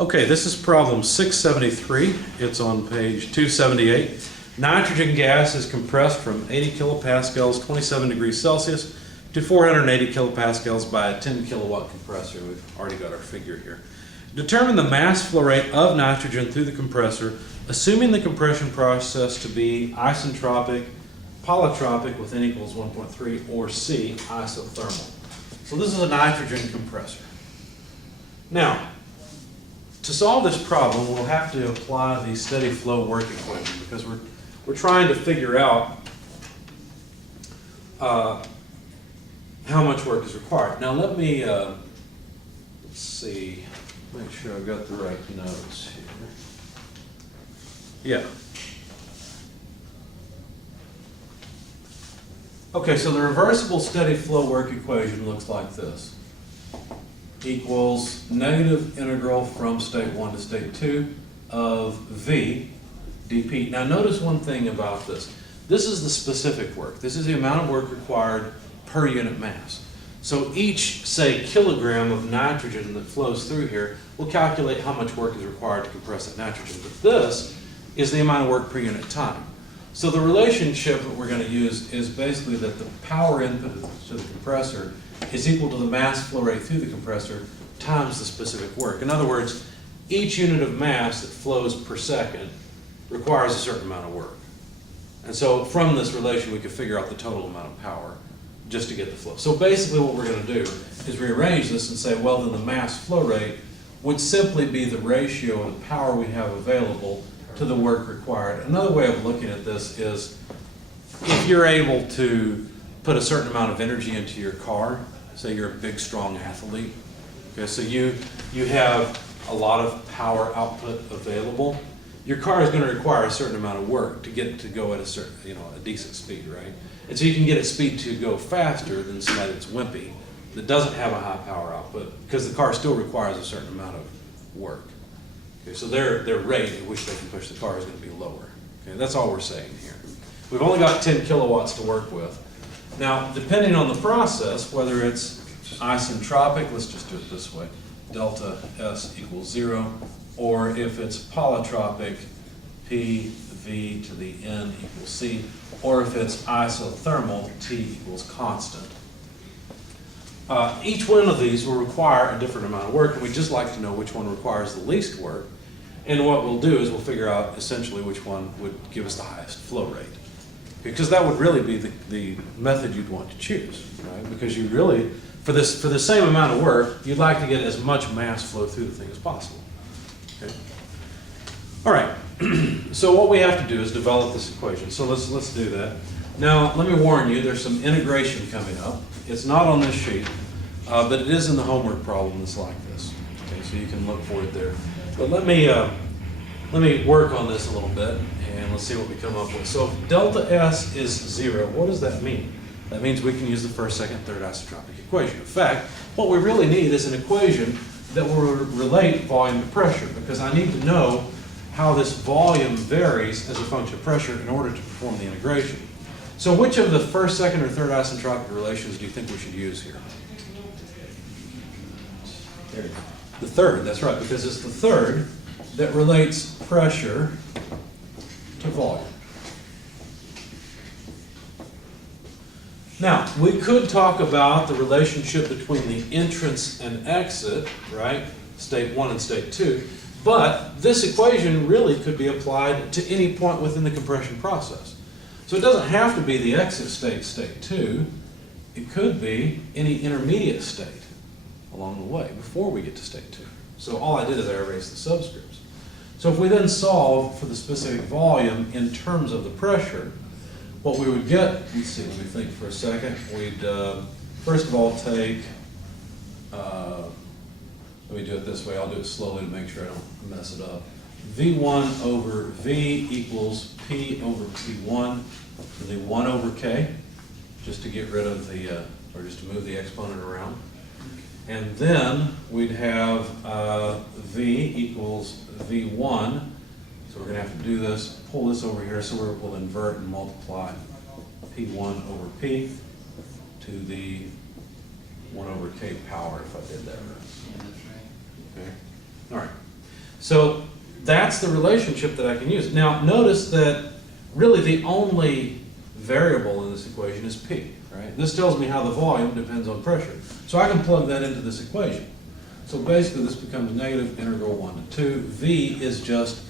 Okay, this is problem 673. It's on page 278. Nitrogen gas is compressed from 80 kilopascals, 27 degrees Celsius, to 480 kilopascals by a 10 kilowatt compressor. We've already got our figure here. Determine the mass flow rate of nitrogen through the compressor, assuming the compression process to be isentropic, polytropic with N equals 1.3, or C, isothermal. So this is a nitrogen compressor. Now, to solve this problem, we'll have to apply the steady flow work equation because we're trying to figure out how much work is required. Now let me, let's see, make sure I've got the right notes here. Yeah. Okay, so the reversible steady flow work equation looks like this. Equals negative integral from state 1 to state 2 of V dP. Now notice one thing about this. This is the specific work. This is the amount of work required per unit mass. So each, say, kilogram of nitrogen that flows through here will calculate how much work is required to compress that nitrogen. But this is the amount of work per unit time. So the relationship that we're going to use is basically that the power input to the compressor is equal to the mass flow rate through the compressor times the specific work. In other words, each unit of mass that flows per second requires a certain amount of work. And so from this relation, we could figure out the total amount of power just to get the flow. So basically what we're going to do is rearrange this and say, well, then the mass flow rate would simply be the ratio of the power we have available to the work required. Another way of looking at this is if you're able to put a certain amount of energy into your car, say you're a big, strong athlete, okay, so you have a lot of power output available, your car is going to require a certain amount of work to get it to go at a certain, a decent speed, right? And so you can get its speed to go faster than somebody that's wimpy, that doesn't have a high power output, because the car still requires a certain amount of work. Okay, so their rate at which they can push the car is going to be lower. Okay, that's all we're saying here. We've only got 10 kilowatts to work with. Now, depending on the process, whether it's isentropic, let's just do it this way, delta S equals 0, or if it's polytropic, P V to the N equals C, or if it's isothermal, T equals constant. Each one of these will require a different amount of work, and we'd just like to know which one requires the least work. And what we'll do is we'll figure out essentially which one would give us the highest flow rate. Because that would really be the method you'd want to choose, right? Because you really, for the same amount of work, you'd like to get as much mass flow through the thing as possible. Okay? All right, so what we have to do is develop this equation. So let's do that. Now, let me warn you, there's some integration coming up. It's not on this sheet, but it is in the homework problem that's like this. Okay, so you can look for it there. But let me work on this a little bit, and let's see what we come up with. So if delta S is 0, what does that mean? That means we can use the first, second, third isentropic equation. In fact, what we really need is an equation that will relate volume to pressure, because I need to know how this volume varies as a function of pressure in order to perform the integration. So which of the first, second, or third isentropic relations do you think we should use here? The third, that's right, because it's the third that relates pressure to volume. Now, we could talk about the relationship between the entrance and exit, right? State 1 and state 2. But this equation really could be applied to any point within the compression process. So it doesn't have to be the exit state, state 2. It could be any intermediate state along the way before we get to state 2. So all I did is I erased the subscripts. So if we then solve for the specific volume in terms of the pressure, what we would get, let's see, let me think for a second. We'd first of all take, let me do it this way, I'll do it slowly to make sure I don't mess it up. V1 over V equals P over P1 to the 1 over K, just to get rid of the, or just to move the exponent around. And then we'd have V equals V1, so we're going to have to do this, pull this over here, so we'll invert and multiply P1 over P to the 1 over K power, if I did that right. Okay. All right. So that's the relationship that I can use. Now notice that really the only variable in this equation is P, right? This tells me how the volume depends on pressure. So I can plug that into this equation. So basically this becomes negative integral 1 to 2. V is just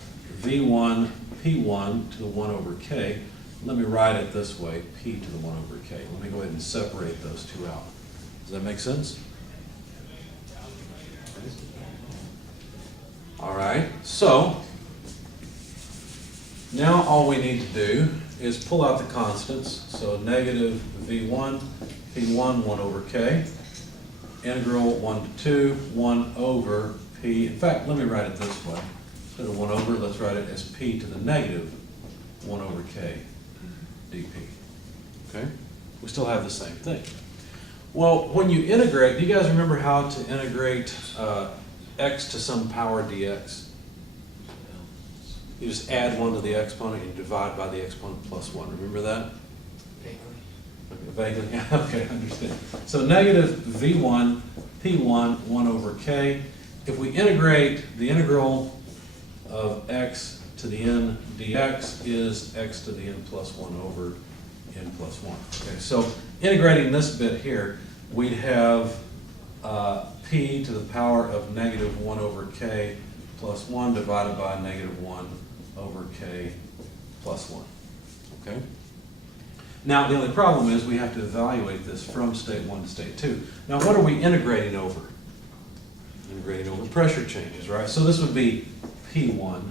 V1 P1 to the 1 over K. Let me write it this way, P to the 1 over K. Let me go ahead and separate those two out. Does that make sense? All right, so now all we need to do is pull out the constants. So negative V1, P1, 1 over K, integral 1 to 2, 1 over P. In fact, let me write it this way. Instead of 1 over, let's write it as P to the negative 1 over K dP. Okay? We still have the same thing. Well, when you integrate, do you guys remember how to integrate x to some power dx? You just add 1 to the exponent and you divide by the exponent plus 1. Remember that? Vaguely. Yeah, okay, I understand. So negative V1 P1 1 over K. If we integrate, the integral of x to the n dx is x to the n plus 1 over n plus 1. Okay, so integrating this bit here, we'd have p to the power of negative 1 over k plus 1 divided by negative 1 over k plus 1. Okay? Now, the only problem is we have to evaluate this from state 1 to state 2. Now, what are we integrating over? Integrating over pressure changes, right? So this would be P1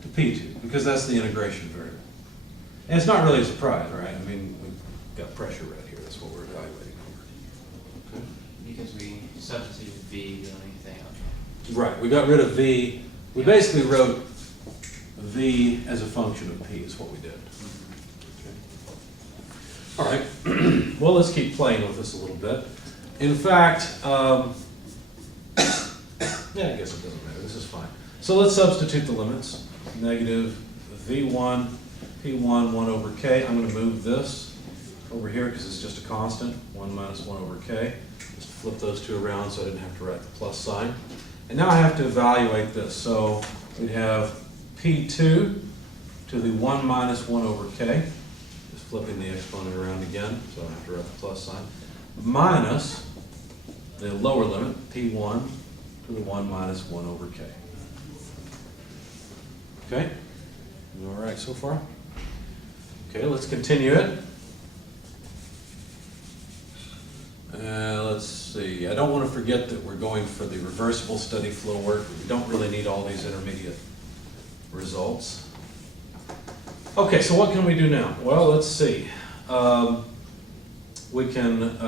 to P2, because that's the integration variable. And it's not really a surprise, right? I mean, we've got pressure right here. That's what we're evaluating over. Okay? Because we substituted V, we don't need anything else. Right, we got rid of V. We basically wrote V as a function of P is what we did. Okay. All right, well, let's keep playing with this a little bit. In fact, yeah, I guess it doesn't matter. This is fine. So let's substitute the limits. Negative V1, P1, 1 over K. I'm going to move this over here because it's just a constant, 1 minus 1 over K. Just flip those two around so I didn't have to write the plus sign. And now I have to evaluate this. So we have P2 to the 1 minus 1 over K. Just flipping the exponent around again so I don't have to write the plus sign. Minus the lower limit, P1 to the 1 minus 1 over K. Okay? You all right so far? Okay, let's continue it. Let's see. I don't want to forget that we're going for the reversible steady flow work. We don't really need all these intermediate results. Okay, so what can we do now? Well, let's see. We can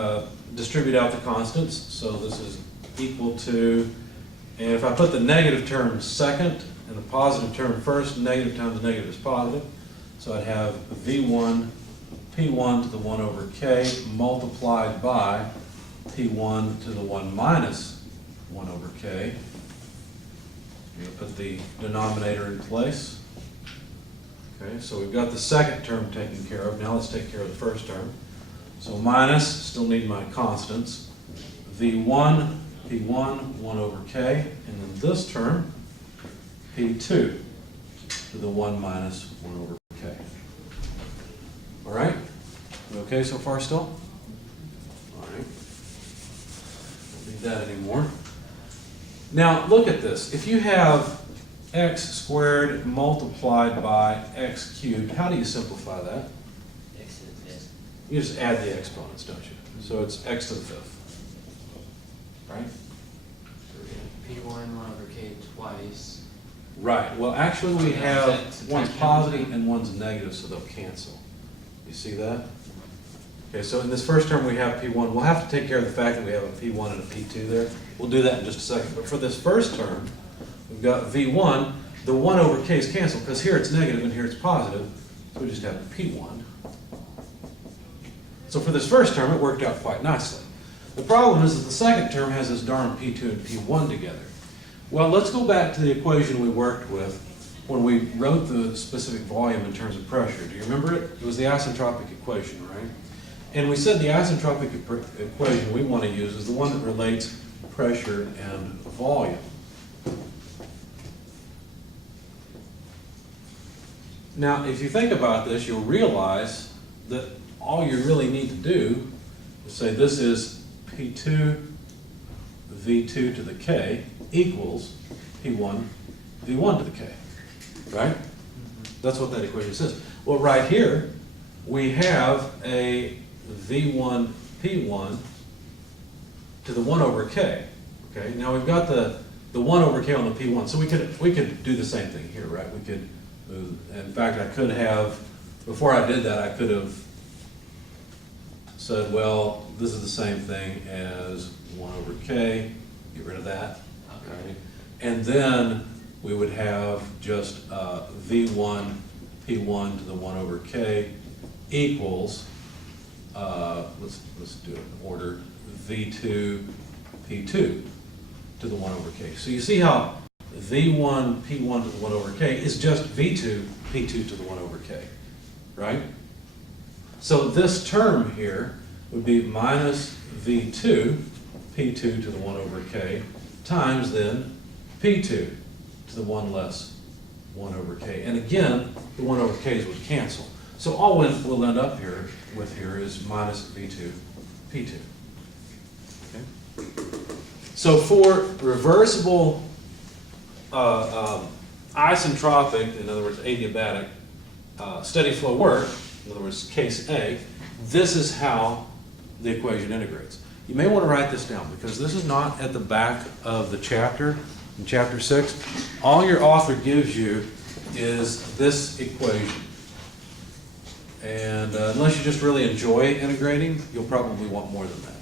distribute out the constants. So this is equal to, and if I put the negative term second and the positive term first, negative times negative is positive. So I'd have V1 P1 to the 1 over K multiplied by P1 to the 1 minus 1 over K. I'm going to put the denominator in place. Okay, so we've got the second term taken care of. Now let's take care of the first term. So minus, still need my constants. V1 P1 1 over K, and then this term P2 to the 1 minus 1 over K. All right? We okay so far still? All right. Don't need that anymore. Now, look at this. If you have x squared multiplied by x cubed, how do you simplify that? X to the fifth. You just add the exponents, don't you? So it's x to the fifth. Right? P1 1 over K twice. Right. Well, actually we have one's positive and one's negative, so they'll cancel. You see that? Okay, so in this first term we have P1. We'll have to take care of the fact that we have a P1 and a P2 there. We'll do that in just a second. But for this first term, we've got V1. The 1 over K is canceled because here it's negative and here it's positive. So we just have P1. So for this first term, it worked out quite nicely. The problem is that the second term has this darn P2 and P1 together. Well, let's go back to the equation we worked with when we wrote the specific volume in terms of pressure. Do you remember it? It was the isentropic equation, right? And we said the isentropic equation we want to use is the one that relates pressure and volume. Now, if you think about this, you'll realize that all you really need to do is say this is P2 V2 to the K equals P1 V1 to the K, right? That's what that equation says. Well, right here, we have a V1 P1 to the 1 over K, okay? Now, we've got the 1 over K on the P1, so we could do the same thing here, right? We could move, in fact, I could have, before I did that, I could have said, well, this is the same thing as 1 over K, get rid of that, okay? And then we would have just V1 P1 to the 1 over K equals, let's do it in order, V2 P2 to the 1 over K. So you see how V1 P1 to the 1 over K is just V2 P2 to the 1 over K, right? So this term here would be minus V2 P2 to the 1 over K times then P2 to the 1 less 1 over K. And again, the 1 over K's would cancel. So all we'll end up here with is minus V2 P2. Okay? So for reversible isentropic, in other words, adiabatic, steady flow work, in other words, case A, this is how the equation integrates. You may want to write this down because this is not at the back of the chapter, in chapter 6. All your author gives you is this equation. And unless you just really enjoy integrating, you'll probably want more than that.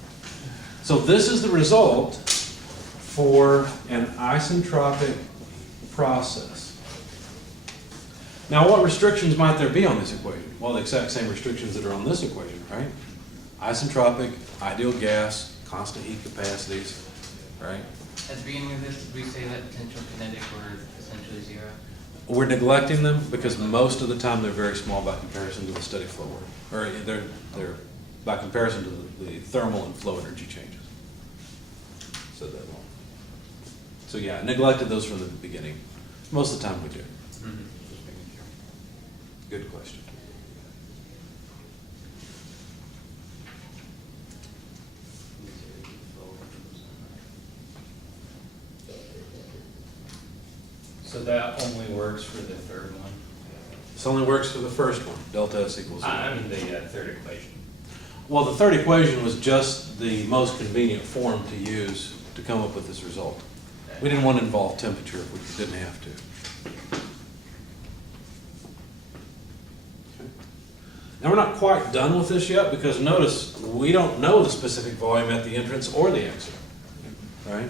So this is the result for an isentropic process. Now, what restrictions might there be on this equation? Well, the exact same restrictions that are on this equation, right? Isentropic, ideal gas, constant heat capacities, right? At the beginning of this, did we say that potential kinetic were essentially zero? We're neglecting them because most of the time they're very small by comparison to the steady flow work. Or they're by comparison to the thermal and flow energy changes. So that won't. So yeah, neglected those from the beginning. Most of the time we do. Mm-hmm. Just making sure. Good question. So that only works for the third one? This only works for the first one, delta S equals 0. I mean the third equation. Well, the third equation was just the most convenient form to use to come up with this result. We didn't want to involve temperature if we didn't have to. Okay. Now we're not quite done with this yet because notice we don't know the specific volume at the entrance or the exit, right?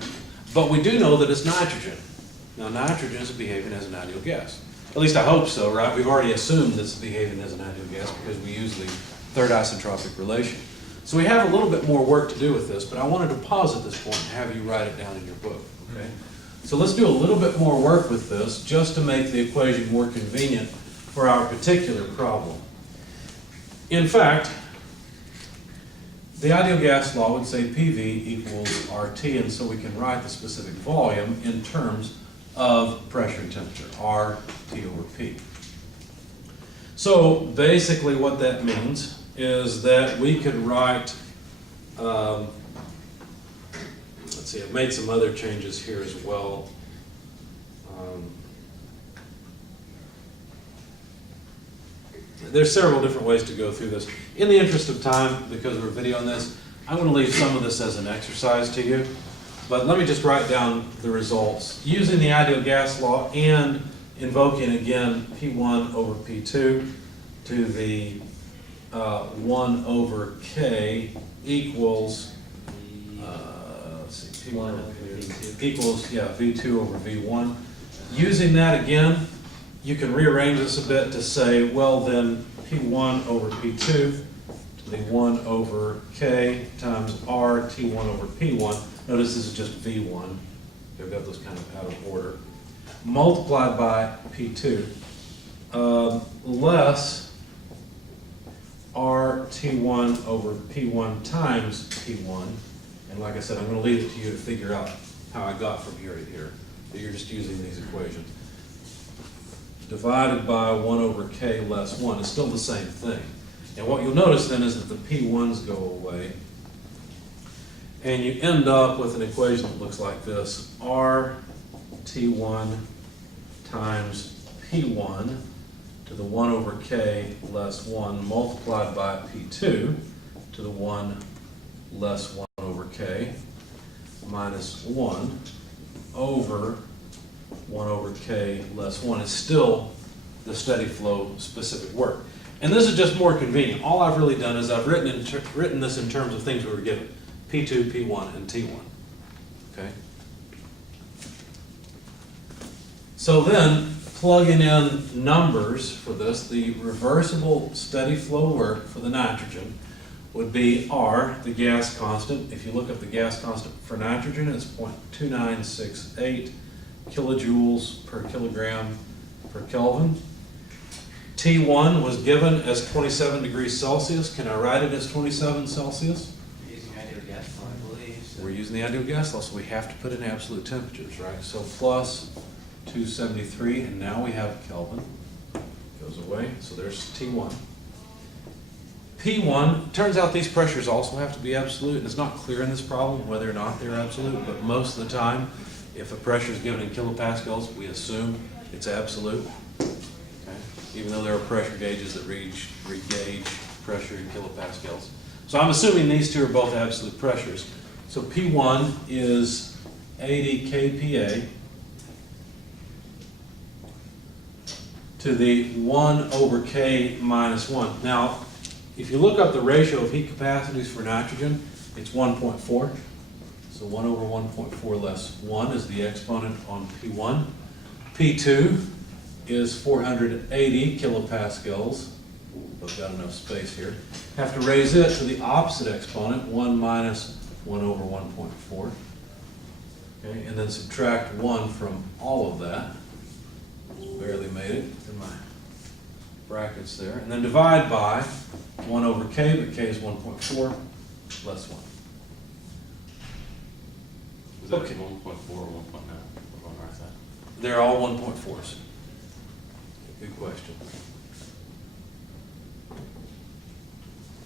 But we do know that it's nitrogen. Now nitrogen is behaving as an ideal gas. At least I hope so, right? We've already assumed it's behaving as an ideal gas because we use the third isentropic relation. So we have a little bit more work to do with this, but I wanted to pause at this point and have you write it down in your book, okay? So let's do a little bit more work with this just to make the equation more convenient for our particular problem. In fact, the ideal gas law would say PV equals RT, and so we can write the specific volume in terms of pressure and temperature, RT over P. So basically what that means is that we could write, let's see, I've made some other changes here as well. There's several different ways to go through this. In the interest of time, because we're videoing this, I'm going to leave some of this as an exercise to you. But let me just write down the results. Using the ideal gas law and invoking again P1 over P2 to the 1 over K equals, let's see, P1 over P2 equals, yeah, V2 over V1. Using that again, you can rearrange this a bit to say, well then, P1 over P2 to the 1 over K times R T1 over P1. Notice this is just V1. They've got those kind of out of order. Multiplied by P2 less RT1 over P1 times P1. And like I said, I'm going to leave it to you to figure out how I got from here to here. But you're just using these equations. divided by 1 over k less 1 is still the same thing. And what you'll notice then is that the p1s go away. And you end up with an equation that looks like this. RT1 times P1 to the 1 over k less 1 multiplied by P2 to the 1 less 1 over k minus 1 over 1 over k less 1 is still the steady flow specific work. And this is just more convenient. All I've really done is I've written this in terms of things we were given. P2, P1, and T1. Okay? So then, plugging in numbers for this, the reversible steady flow work for the nitrogen would be R, the gas constant. If you look up the gas constant for nitrogen, it's 0.2968 kilojoules per kilogram per Kelvin. T1 was given as 27 degrees Celsius. Can I write it as 27 Celsius? Using ideal gas flow, I believe. So. We're using the ideal gas law, so we have to put in absolute temperatures, right? So plus 273, and now we have Kelvin. Goes away, so there's T1. P1, turns out these pressures also have to be absolute, and it's not clear in this problem whether or not they're absolute, but most of the time, if a pressure is given in kilopascals, we assume it's absolute. Okay? Even though there are pressure gauges that re-gauge pressure in kilopascals. So I'm assuming these two are both absolute pressures. So P1 is 80 kPa to the 1 over k minus 1. Now, if you look up the ratio of heat capacities for nitrogen, it's 1.4. So 1 over 1.4 less 1 is the exponent on P1. P2 is 480 kilopascals. I've got enough space here. Have to raise it to the opposite exponent, 1 minus 1 over 1.4. Okay, and then subtract 1 from all of that. Barely made it in my brackets there. And then divide by 1 over k, but k is 1.4 less 1. Is that Okay. 1.4 or 1.9? We're going right side. They're all 1.4s. Good question.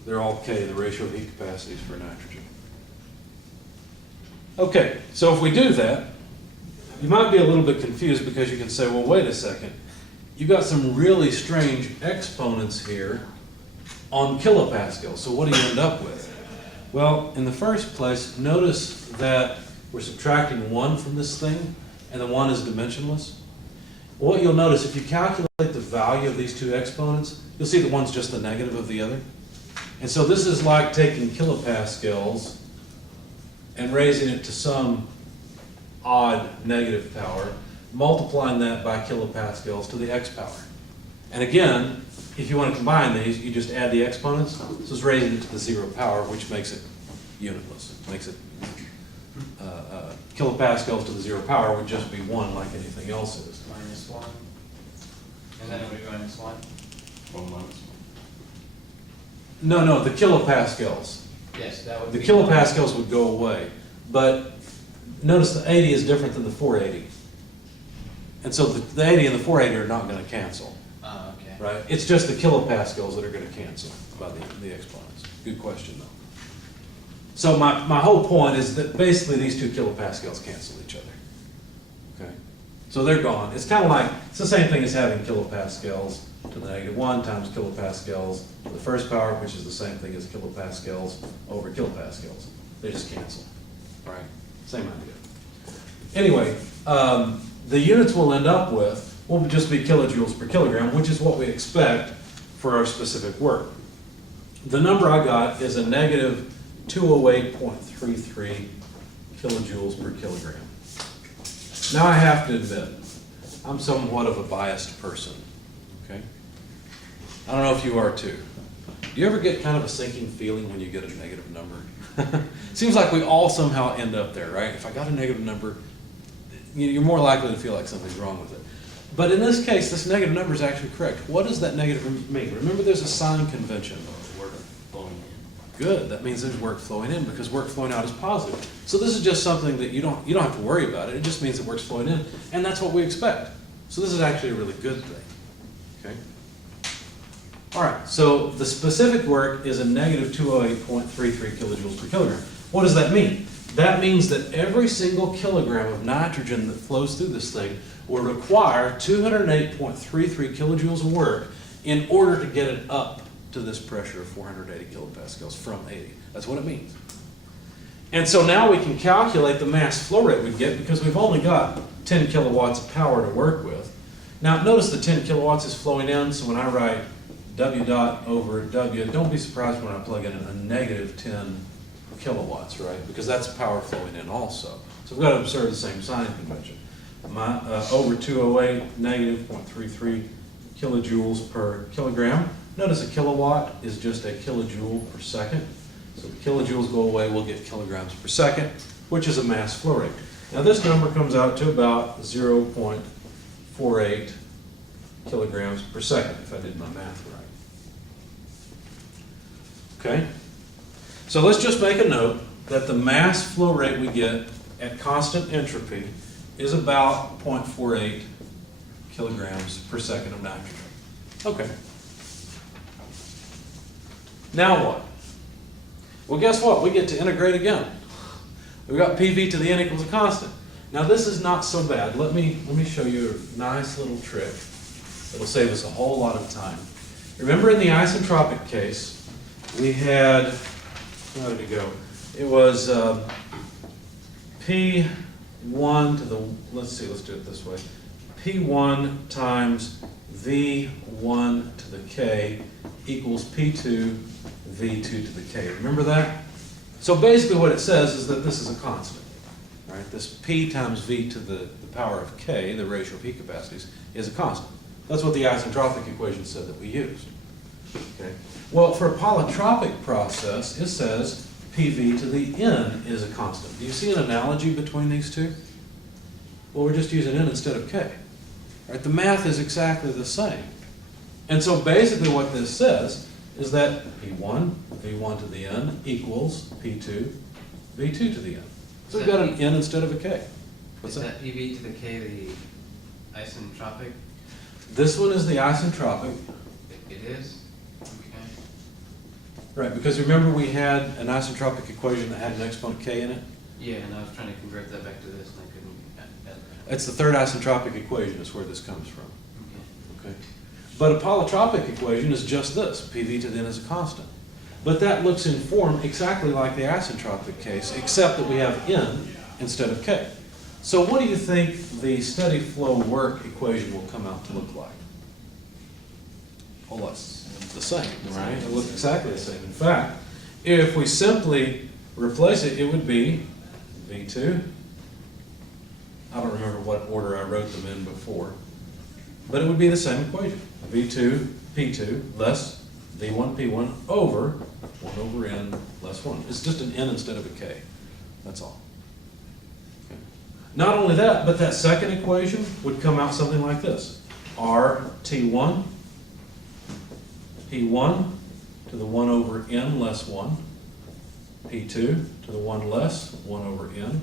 They're all K, the ratio of heat capacities for nitrogen. Okay, so if we do that, you might be a little bit confused because you can say, well, wait a second. You've got some really strange exponents here on kilopascals, so what do you end up with? Well, in the first place, notice that we're subtracting 1 from this thing, and the 1 is dimensionless. What you'll notice, if you calculate the value of these two exponents, you'll see that one's just the negative of the other. And so this is like taking kilopascals and raising it to some odd negative power, multiplying that by kilopascals to the x power. And again, if you want to combine these, you just add the exponents. So it's raising it to the 0 power, which makes it unitless. Makes it kilopascals to the 0 power would just be 1 like anything else is. Minus 1. And then it would be minus 1. 1 minus 1. No, the kilopascals. Yes, that would The be. kilopascals would go away. But notice the 80 is different than the 480. And so the 80 and the 480 are not going to cancel, Oh, okay. right? It's just the kilopascals that are going to cancel by the exponents. Good question, though. So my whole point is that basically these two kilopascals cancel each other. Okay? So they're gone. It's kind of like, it's the same thing as having kilopascals to the -1 times kilopascals to the first power, which is the same thing as kilopascals over kilopascals. They just cancel, right? Same idea. Anyway, the units we'll end up with will just be kilojoules per kilogram, which is what we expect for our specific work. The number I got is a negative 208.33 kilojoules per kilogram. Now I have to admit, I'm somewhat of a biased person, okay? I don't know if you are too. Do you ever get kind of a sinking feeling when you get a negative number? Seems like we all somehow end up there, right? If I got a negative number, you're more likely to feel like something's wrong with it. But in this case, this negative number is actually correct. What does that negative mean? Remember, there's a sign convention. Word flowing in. Good. That means there's work flowing in because work flowing out is positive. So this is just something that you don't have to worry about it. It just means that work's flowing in, and that's what we expect. So this is actually a really good thing. Okay. All right, so the specific work is a negative 208.33 kilojoules per kilogram. What does that mean? That means that every single kilogram of nitrogen that flows through this thing will require 208.33 kilojoules of work in order to get it up to this pressure of 480 kilopascals from 80. That's what it means. And so now we can calculate the mass flow rate we get because we've only got 10 kilowatts of power to work with. Now notice the 10 kilowatts is flowing in, so when I write W dot over W, don't be surprised when I plug in a negative 10 kilowatts, right? Because that's power flowing in also. So we've got to observe the same sign convention. Over 208, negative 0.33 kilojoules per kilogram. Notice a kilowatt is just a kilojoule per second. So the kilojoules go away, we'll get kilograms per second, which is a mass flow rate. Now this number comes out to about 0.48 kilograms per second, if I did my math right. Okay? So let's just make a note that the mass flow rate we get at constant entropy is about 0.48 kilograms per second of nitrogen. Okay. Now what? Well, guess what? We get to integrate again. We've got PV to the n equals a constant. Now this is not so bad. Let me show you a nice little trick that'll save us a whole lot of time. Remember in the isentropic case, we had, how did it go? It was P1 to the, let's do it this way. P1 times V1 to the K equals P2 V2 to the K. Remember that? So basically what it says is that this is a constant. Right? This P times V to the power of K, the ratio of heat capacities, is a constant. That's what the isentropic equation said that we used. Okay. Well, for a polytropic process, it says PV to the N is a constant. Do you see an analogy between these two? Well, we're just using N instead of K. Right? The math is exactly the same. And so basically what this says is that P1, V1 to the N equals P2, V2 to the N. So we've got an N instead of a K. What's Is that? that PV to the K the isentropic? This one is the isentropic. It is? Okay. Right, because remember we had an isentropic equation that had an exponent K in it? Yeah, and I was trying to convert that back to this and I couldn't add that. It's the third isentropic equation is where this comes from. Okay. Okay. But a polytropic equation is just this, PV to the N is a constant. But that looks in form exactly like the isentropic case, except that we have N instead of K. So what do you think the steady flow work equation will come out to look like? Well, that's the same, right? It looks exactly the same. In fact, if we simply replace it, it would be V2. I don't remember what order I wrote them in before, but it would be the same equation. V2, P2, less V1, P1 over 1 over N less 1. It's just an N instead of a K. That's all. Okay. Not only that, but that second equation would come out something like this. RT1, P1 to the 1 over N less 1, P2 to the 1 less 1 over N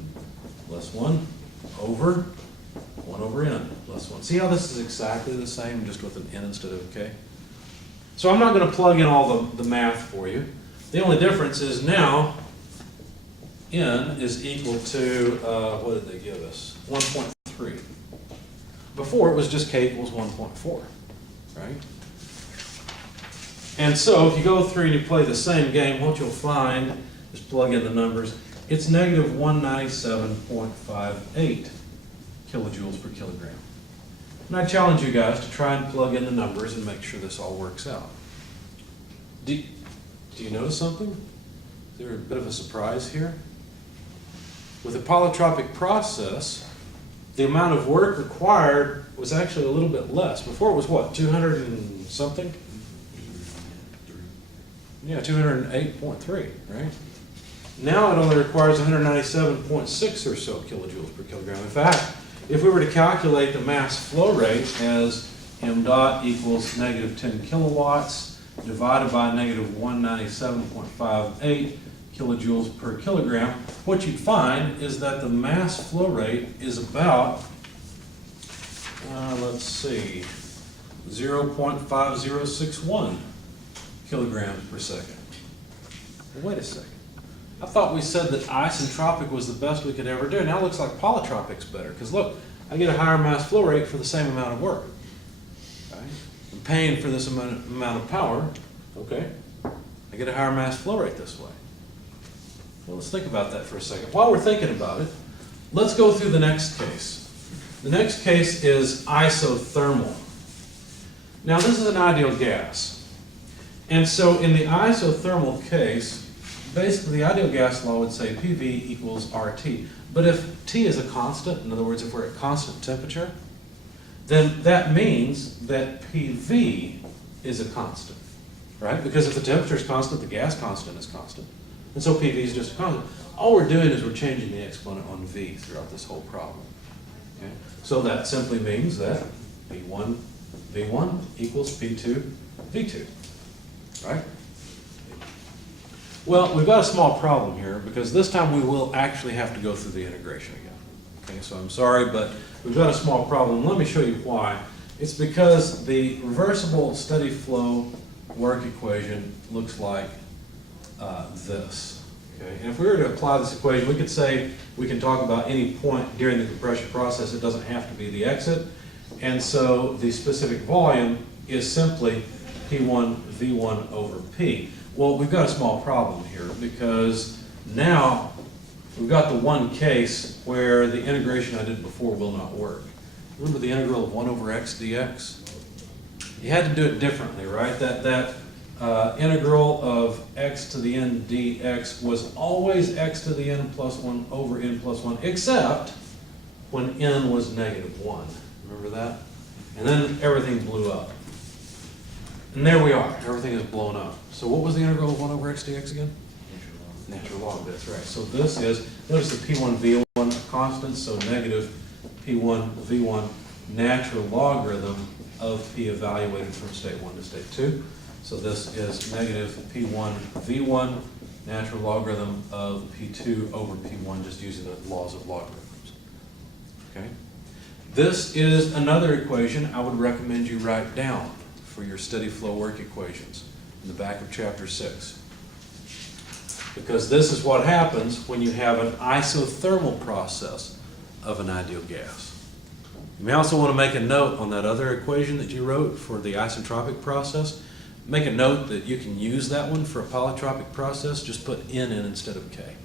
less 1 over 1 over N less 1. See how this is exactly the same, just with an N instead of a K? So I'm not going to plug in all the math for you. The only difference is now N is equal to, what did they give us? 1.3. Before it was just K equals 1.4, right? And so if you go through and you play the same game, what you'll find is plug in the numbers. It's negative 197.58 kilojoules per kilogram. And I challenge you guys to try and plug in the numbers and make sure this all works out. Do you notice something? Is there a bit of a surprise here? With a polytropic process, the amount of work required was actually a little bit less. Before it was what, 200 and something? Yeah, 208.3, right? Now it only requires 197.6 or so kilojoules per kilogram. In fact, if we were to calculate the mass flow rate as m dot equals negative 10 kilowatts divided by negative 197.58 kilojoules per kilogram, what you'd find is that the mass flow rate is about, let's see, 0.5061 kilograms per second. Well, wait a second. I thought we said that isentropic was the best we could ever do. Now it looks like polystropic's better, because look, I get a higher mass flow rate for the same amount of work. Okay? I'm paying for this amount of power. Okay? I get a higher mass flow rate this way. Well, let's think about that for a second. While we're thinking about it, let's go through the next case. The next case is isothermal. Now this is an ideal gas. And so in the isothermal case, basically the ideal gas law would say PV equals RT. But if T is a constant, in other words, if we're at constant temperature, then that means that PV is a constant, right? Because if the temperature is constant, the gas constant is constant. And so PV is just a constant. All we're doing is we're changing the exponent on V throughout this whole problem. Okay? So that simply means that P1 V1 equals P2 V2, right? Well, we've got a small problem here because this time we will actually have to go through the integration again. Okay, so I'm sorry, but we've got a small problem. Let me show you why. It's because the reversible steady flow work equation looks like this. Okay? And if we were to apply this equation, we could say we can talk about any point during the compression process. It doesn't have to be the exit. And so the specific volume is simply P1 V1 over P. Well, we've got a small problem here because now we've got the one case where the integration I did before will not work. Remember the integral of 1 over x dx? You had to do it differently, right? That integral of x to the n dx was always x to the n plus 1 over n plus 1, except when n was -1. Remember that? And then everything blew up. And there we are. Everything is blown up. So what was the integral of 1 over x dx again? Natural log, that's right. So this is, notice the P1 V1 constant, so negative P1 V1 natural logarithm of P evaluated from state 1 to state 2. So this is negative P1 V1 natural logarithm of P2 over P1, just using the laws of logarithms. Okay? This is another equation I would recommend you write down for your steady flow work equations in the back of chapter 6. Because this is what happens when you have an isothermal process of an ideal gas. You may also want to make a note on that other equation that you wrote for the isentropic process. Make a note that you can use that one for a polytropic process. Just put N in instead of K.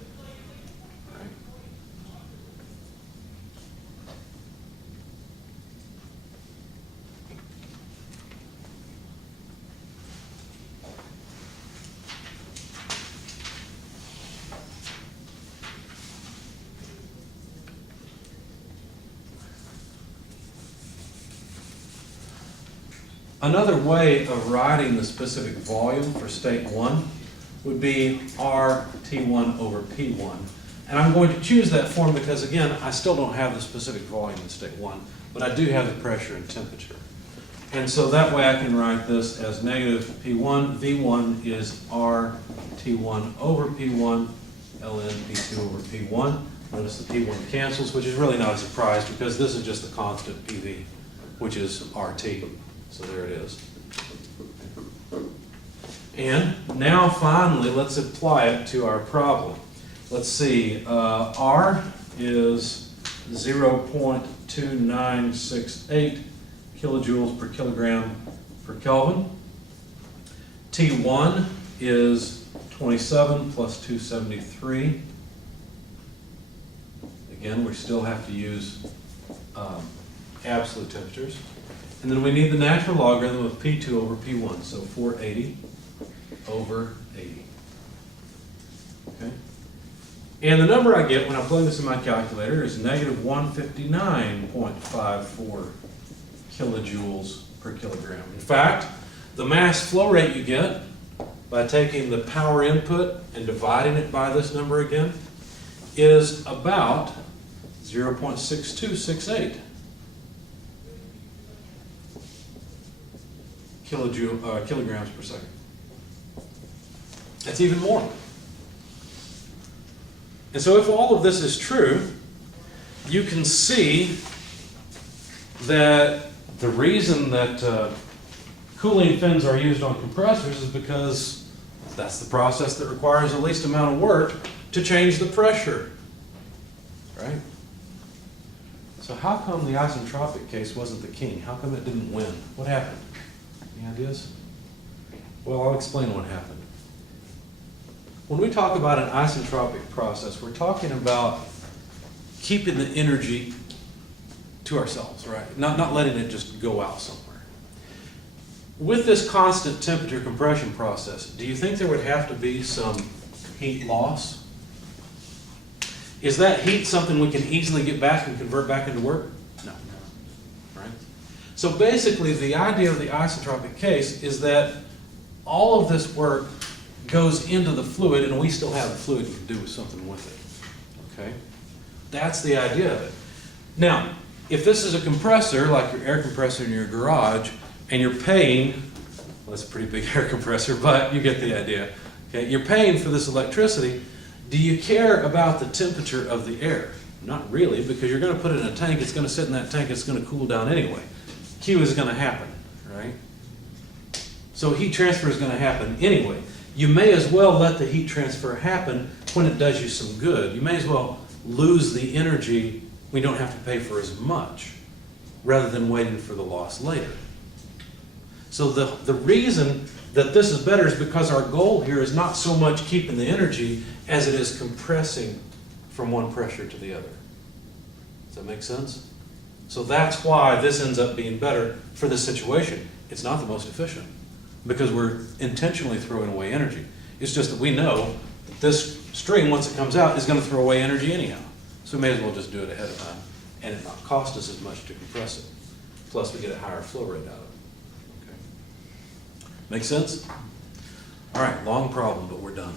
Another way of writing the specific volume for state 1 would be RT1 over P1. And I'm going to choose that form because, again, I still don't have the specific volume in state 1, but I do have the pressure and temperature. And so that way I can write this as negative P1. V1 is RT1 over P1, ln P2 over P1. Notice the P1 cancels, which is really not a surprise because this is just the constant PV, which is RT. So there it is. And now finally, let's apply it to our problem. Let's see, R is 0.2968 kilojoules per kilogram per Kelvin. T1 is 27 plus 273. Again, we still have to use absolute temperatures. And then we need the natural logarithm of P2 over P1, so 480 over 80. Okay? And the number I get when I plug this in my calculator is negative 159.54 kilojoules per kilogram. In fact, the mass flow rate you get by taking the power input and dividing it by this number again is about 0.6268. Kilograms per second. That's even more. And so if all of this is true, you can see that the reason that cooling fins are used on compressors is because that's the process that requires the least amount of work to change the pressure, right? So how come the isentropic case wasn't the king? How come it didn't win? What happened? Any ideas? Well, I'll explain what happened. When we talk about an isentropic process, we're talking about keeping the energy to ourselves, right? Not letting it just go out somewhere. With this constant temperature compression process, do you think there would have to be some heat loss? Is that heat something we can easily get back and convert back into work? No. Right? So basically, the idea of the isentropic case is that all of this work goes into the fluid, and we still have the fluid and can do something with it. Okay? That's the idea of it. Now, if this is a compressor, like your air compressor in your garage, and you're paying, well, that's a pretty big air compressor, but you get the idea. Okay? You're paying for this electricity. Do you care about the temperature of the air? Not really, because you're going to put it in a tank, it's going to sit in that tank, it's going to cool down anyway. Q is going to happen, right? So heat transfer is going to happen anyway. You may as well let the heat transfer happen when it does you some good. You may as well lose the energy, we don't have to pay for as much, rather than waiting for the loss later. So the reason that this is better is because our goal here is not so much keeping the energy as it is compressing from one pressure to the other. Does that make sense? So that's why this ends up being better for this situation. It's not the most efficient because we're intentionally throwing away energy. It's just that we know that this stream, once it comes out, is going to throw away energy anyhow. So we may as well just do it ahead of time and it not cost us as much to compress it. Plus we get a higher flow rate out of it. Okay. Make sense? All right, long problem, but we're done.